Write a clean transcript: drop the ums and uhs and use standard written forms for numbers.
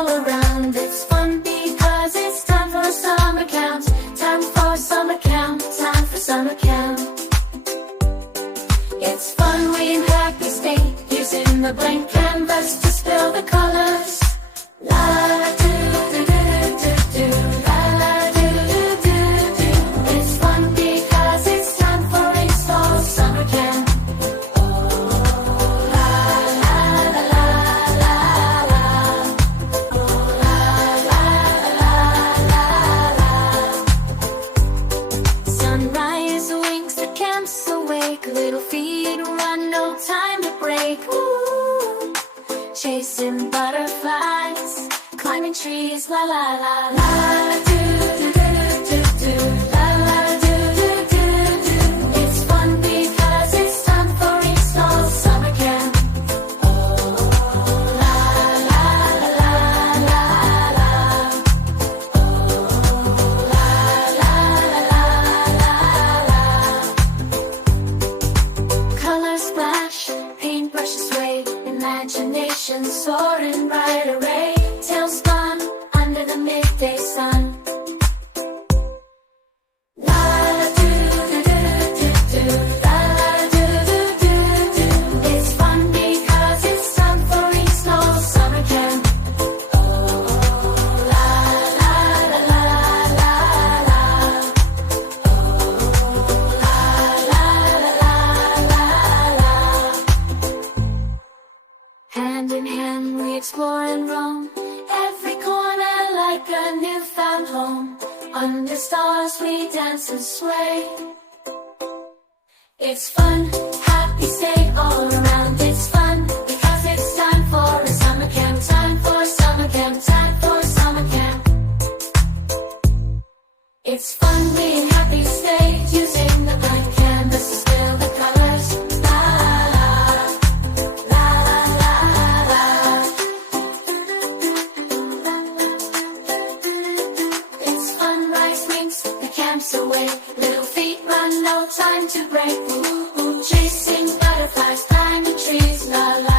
all around. It's fun because it's time for a summer camp. Time for a summer camp. Time for summer camp. It's fun, we in happy state, using the blank canvas to spill the colors. La la do do do do do, la la do do do do. It's fun because it's time for Inkstall summer camp. Oh la la la la la la. Oh la la la la la la. Sunrise winks, the camp's awake. Little feet run, no time to break. Ooh. Chasing butterflies, climbing trees, la la la la. Do do do do do, la la do do do do. It's fun because it's time for Inkstall summer camp. Oh la la la la la. Oh la la la la la. Colors splash, paintbrushes wave, imagination soaring bright array. Tails spun under the midday sun. La la do do do do do, la la do do do do. It's fun because it's time for Inkstall summer camp. Oh la la la la la la. Oh la la la la la la. Hand in hand we explore and roam, every corner like a newfound home. Under stars we dance and sway. It's fun, happy state all around. It's fun because it's time for a summer camp. Time for a summer camp. Time for a summer camp. It's fun, we in happy state, using the blank canvas to spill the colors. La la la la la la. It's fun, rise wings, the camp's away. Little feet run, no time to break. Ooh, ooh, chasing butterflies, climbing trees, la la.